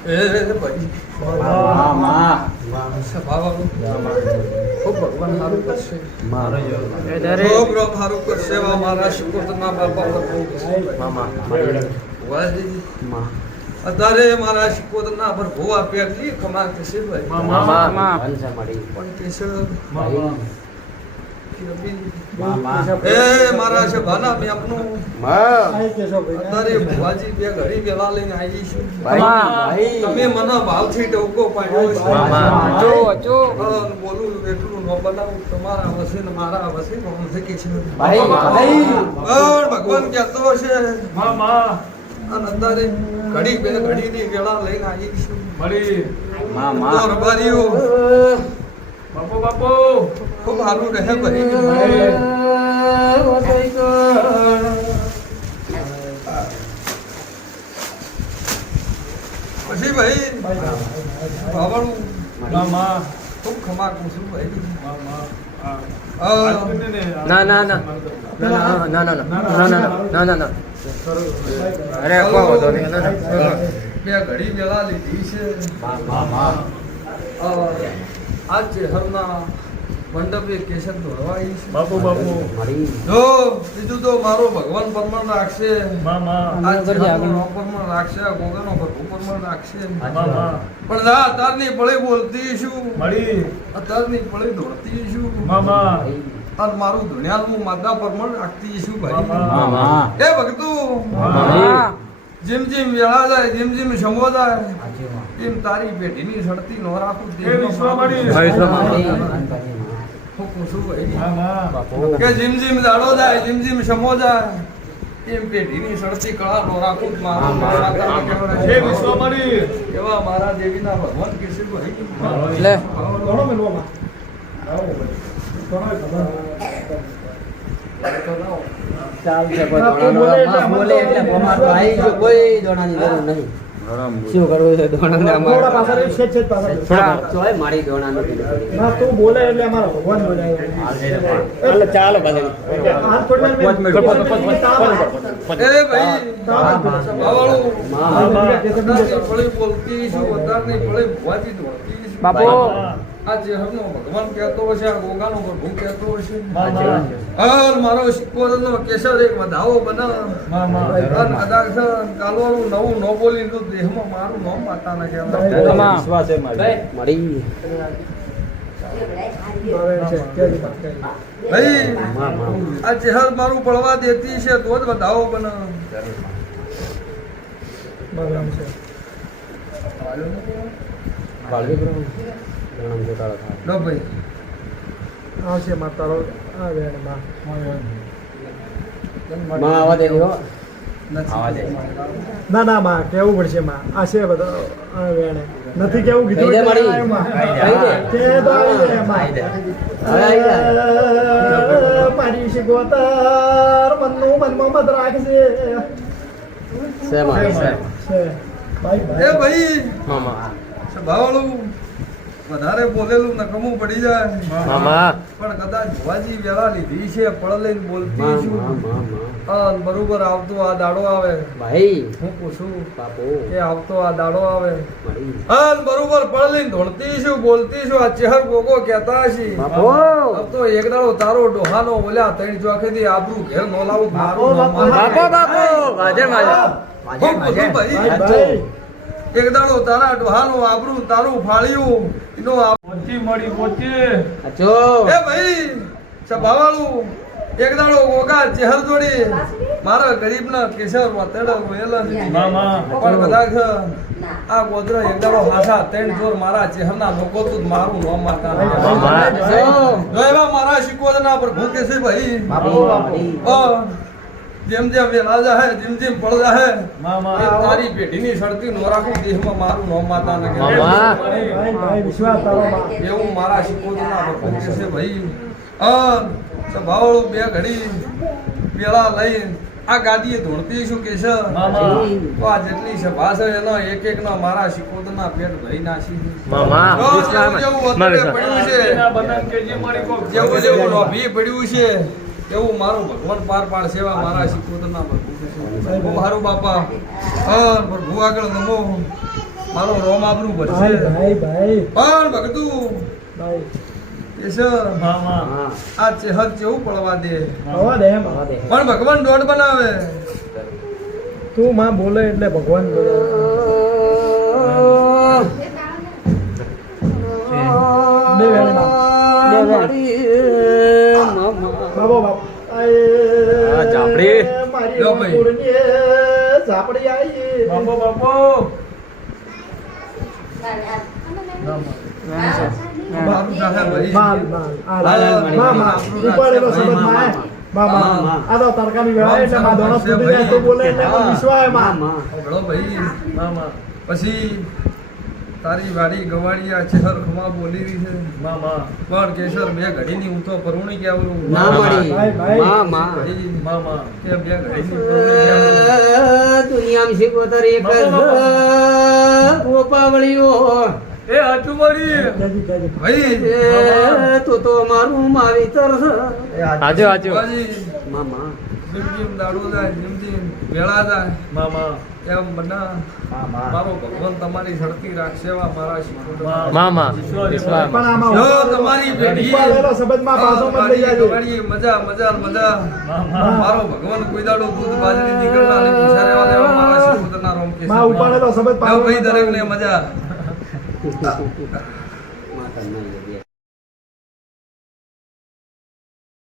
ભાઈ ખૂબ ભગવાન સારું કરશે ખૂબ સારું કરશે મારા શુક્રના બાપા અત્યારે મારા શિકોતરના પર ભોવા પેટલી કમા થશે ભાઈ પણ કેશવ એ મારા છે ભાના મેં આપનું અત્યારે ભુવાજી બે ઘડી વેલા લઈને આવી છું તમે મને ભાવથી ટોકો પાડ્યો છે બોલું એટલું ન બનાવું તમારા વસે ને મારા વસે કોણ કે છે ભગવાન કહેતો છે અને અત્યારે ઘડી બે ઘડી ની વેળા લઈને આવી છું રબારીઓ બાપો ખૂબ સારું રહે ભાઈ પછી ભાઈ બાવાનું ખૂબ ખમા છું ભાઈ ના અરે કોઈ વાંધો નહીં બે ઘડી વેળા લીધી છે આજ હરના મંડપે કેસર દોડવાઈ છે બાપુ જો બીજું તો મારો ભગવાન પરમાન રાખશે પરમાન રાખશે ગોગાનો પરમાન રાખશે પણ ના અતારની પળી બોલતી છું અતારની પળી દોડતી છું અને મારું ધુણ્યાલ હું માદા પરમાન રાખતી છું ભાઈ એ ભગતું જેમ જેમ વેળા જાય જેમ જેમ સમો જાય એમ તારી પેઢીની સડતી નો રાખું કે જેમ જેમ દાડો જાય જેમ જેમ સમો જાય એમ પેઢીની સડતી કળા નો રાખું એવા મારા દેવીના ભગવાન કેસી કોઈ દોણાની જરૂર નહીં શું કરવું છે દોણા મારી દોણા તું બોલે એટલે અમારા ભગવાન બોલાય એટલે ચાલો એ ભાઈ બોલતી છું વધારની પળી ભુવાજી દોડતી બાપુ આજે હરનો ભગવાન કહેતો હશે આ ગોગાનો પ્રભુ કહેતો હશે મારો શિકોતરનો કેસર એક વધાવો બનાવ કદાચ કાલવાનું નવું ન બોલી તો દેહમાં મારું નામ માતા ના કહેવાય વિશ્વાસ છે મારી ભાઈ આ ચહેર મારું પડવા દેતી છે તો જ વધાવો બનાવ ભાઈ આવશે માં તારો આવે ના ના માં કેવું પડશે માં આ છે બધો વેણે નથી કેવું કીધું મારી શિકોતર મનનું મનમાં મત રાખશે એ ભાઈ ભાવાળું વધારે બોલેલું નકમું પડી જાય પણ કદાચ ભુવાજી વેળા લીધી છે પળ લઈને બોલતી છું બરોબર આવતો આ દાડો આવે ભાઈ હું પૂછું બાપુ કે આવતો આ દાડો આવે બરોબર પળ લઈને ધોળતી છું બોલતી છું આ ચહેર ગોગો કહેતા છે તો એક દાડો તારો ડોહાનો બોલ્યા ત્રણ ચોખેથી આબરૂ ઘેર નો લાવું મારું એક દાડો તારા ડોહાનું આબરૂ તારું ફાળ્યું એનો એ ભાઈ સભાવાળું એક દાડો ગોગા ચહેર જોડી મારા ગરીબના કેસર વાતેડા રોયેલા પણ કદાચ આ ગોદરા એક દાડો હાસા ત્રણ જોર મારા ચહેરના લોકો તું મારું નામ માતા મારા શિકોતરના પર ભૂકે છે ભાઈ જેમ જેમ વેલા જાય જેમ જેમ પળ જાય તારી પેઢીની સડતી નો રાખું દેહમાં મારું નામ માતા ના એવું મારા શિકોતરના પર ભૂકે છે ભાઈ સભાવાળું બે ઘડી પેલા લઈ આ ગાડીએ ધોળતી શું કે છે આ જેટલી સભા છે એનો એક એક ના મારા શિકોતરના પેટ ભરી નાખી જેવું જેવું લોભી પડ્યું છે એવું મારું ભગવાન પાર પાડ સેવા મારા શિકોતરના પ્રભુ મારું બાપા પ્રભુ આગળ નમો મારો રોમ આબરૂ ભરશે ભાઈ ભાઈ પણ ભગતું ભાઈ કેશર હા આ ચેહર કેવું પડવા દે હવા દે એમ હા દે પણ ભગવાન દોઢ બનાવે તું માં બોલે એટલે ભગવાન બોલે બે વેળા બાબો બાપ આ ઝાપડી. મારી લો ભાઈ. કુળની ઝાપડી આવી બાપો બાપો મારું જાહે ભાઈ માલ માલ આ હાલ, મા મા ઉપાડેલો શબ્દ માં મા મા આ તો તડકાની વેળા એટલે મા દોણો સુધી જાય તો બોલે એટલે કોઈ વિશ્વાય માં ઓગળો ભાઈ મામા પછી તારી વાડી ગવાડી આ ચેહર ખમા બોલી રહી છે મામા પણ કેશર બે ઘડીની ઊંચો પરુણી કે આવલું ના મળી ભાઈ, ભાઈ. માં ભાઈ મામા કે બે ઘડીની પરુણી કે આવલું દુનિયામાં શીખોતર એક જ ગોપાવળીઓ એ હાચું મળી જાજી જાજી ભાઈ તું તો મારું માવિતર હાજો હાજો બાજી મામા જીમ જીમ દાડો જાય જીમ જીમ વેળા જાય મામા એમ બના મારો ભગવાન તમારી સડતી રાખશે એવા મારા શીખો મામા પણ આમાં જો તમારી પેઢી ઉપાડેલો શબ્દ માં પાછો મત લઈ જાજે ગવાડી મજા મજા મજા મારો ભગવાન કોઈ દાડો દૂધ બાજરી નીકળના ને પૂછા રહેવા દેવા મારા શીખોતરના રોમ કે માં ઉપાડેલો શબ્દ પાછો ભાઈ દરેક ને મજા માતા નહીં